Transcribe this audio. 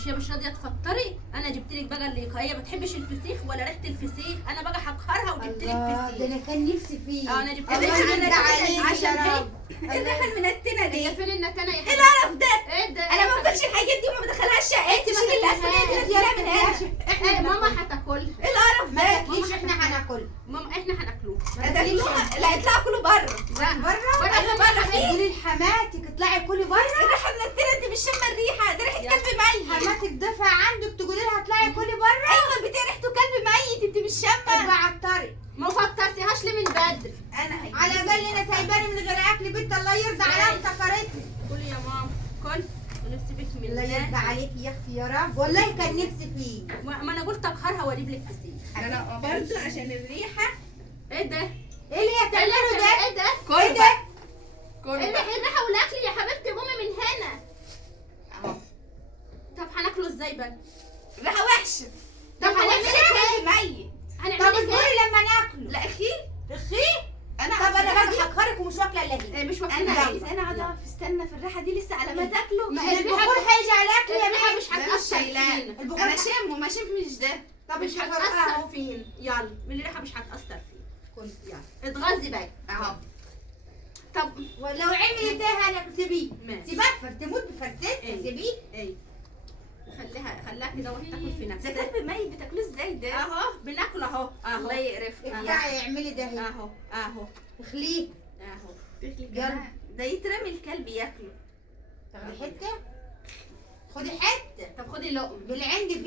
مش هي مش راضيه تفطري؟ انا جبت لك بقى اللي هي ما بتحبش الفسيخ ولا ريحه الفسيخ، انا بقى هقهرها وجبت لك الله، ده فسيخ. انا كان نفسي فيه. اه انا جبت الله لك يرضى عليك عشان يا هي رب. الريحه المنتنه دي. هي فين النتنه يا ايه حبيبتي؟ القرف ده؟ ايه ده؟ انا ما باكلش الحاجات دي وما بدخلهاش شقتي. شيل الاسنان دي تنزلها من هنا. احنا ماما هتاكلها. ايه القرف ما ده؟ تاكليش، احنا هناكل. ماما احنا هناكلوها. هتاكلوها؟ لا اطلعوا كلوا بره. لا بره؟ انا بره فين؟ قولي لحماتك اطلعي كلي بره. الريحه المنتنه دي مش شامه الريحه، دي ريحه كلب ميت. حماتك دافع عندك تقولي لها اطلعي كلي بره. ايوه البتاع ريحته كلب ميت، انت مش شامه. ارجع على الطريق. ما فطرتيهاش ليه من بدري؟ انا هجيب. على بالي انا سايباني من غير اكل. بنت الله يرضى عليها وسفرتني. كلي يا ماما كل ونفسي بك من الله يرضى عليكي يا اختي يا رب، والله كان نفسي فيه. ما انا قلت اقهرها واجيب لك فسيخ. انا برضه عشان الريحه. ايه ده؟ ايه اللي هي بتعمله ده؟ ايه ده؟ ايه ده؟ الريحه والاكل يا حبيبتي، قومي من هنا. اهو. طب هناكله ازاي بقى؟ ريحه وحشه. طب هنعمل ايه؟ كلب ميت. طب هنعمل ايه؟ اصبري لما ناكله. لا اخي اخي. انا طب انا باجي هقهرك ومش واكله الا هي. مش انا واكلين عايزه انا اقعد اقف استنى في الريحه دي لسه على ما تاكله. ما ما البخور هيجي على الاكل يا الريحه بنت. مش ده مش هتأثر شايلاه. فينا. البخور انا شامه ما شمش ده. طب مش البخور هتأثر اهو. فينا. يلا من الريحه مش هتأثر فينا. كل يلا. اتغذي بقى. اهو. طب ولو عملت ايه انا سيبيه. ماشي. سيبها تموت بفرستها إيه. سيبيه. ايه خليها كده وتاكل في ده نفسها. كلب ميت بتاكلوه ازاي ده؟ اهو بناكل اهو الله اهو يقرفك. ارجعي اعملي ده هي. اهو اهو اخليه. اهو. يلا. ده يترمي الكلب ياكله. تاخدي حته. خدي حته طب خدي لقمه. بالعند فيه.